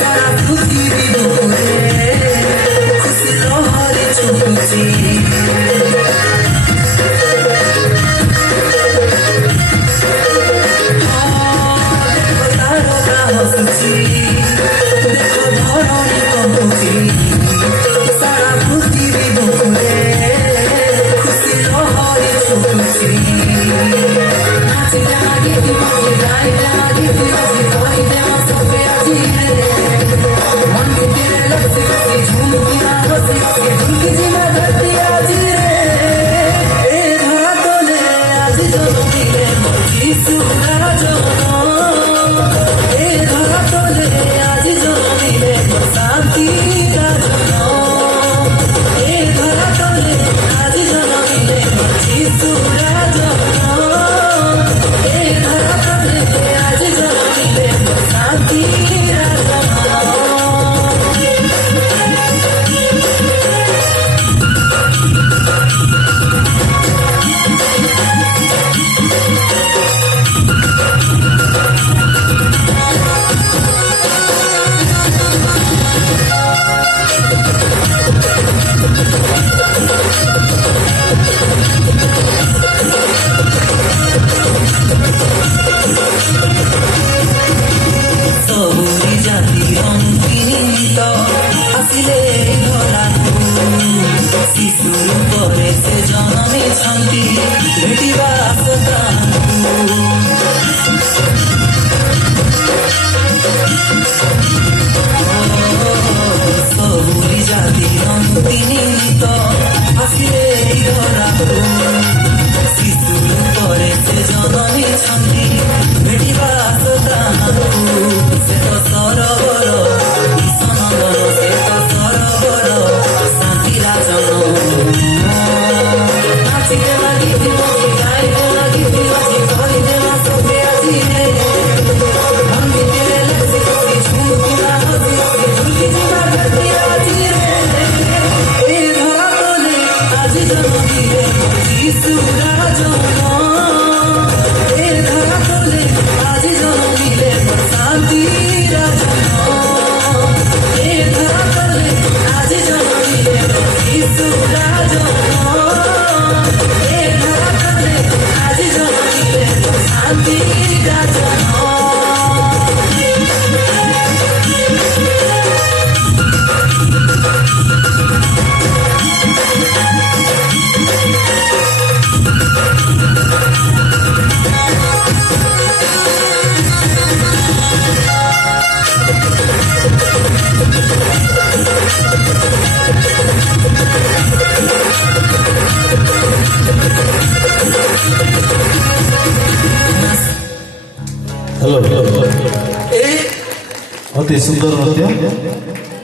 सारा पृथ्वी भोरे खुशी लहरी छुटुची तारका हसुची देखो धरणी कंपुची सारा पृथ्वी भोरे खुशी लहरी छुटुची नाची जागी मजे गाई जागी मजे कोई देवा सबे आजी मन की तेरे लफ्ज़ से झूमकियां हंसी हंसी झुमकी जी मैं धरती आजी रे ए धरा तोले आज जो मिले मोची सुरा जो ए धरा तोले आज जो मिले शांति का जो ए धरा तोले आज जो मिले मोची सुरा जो हेलो अति सुंदर नृत्य।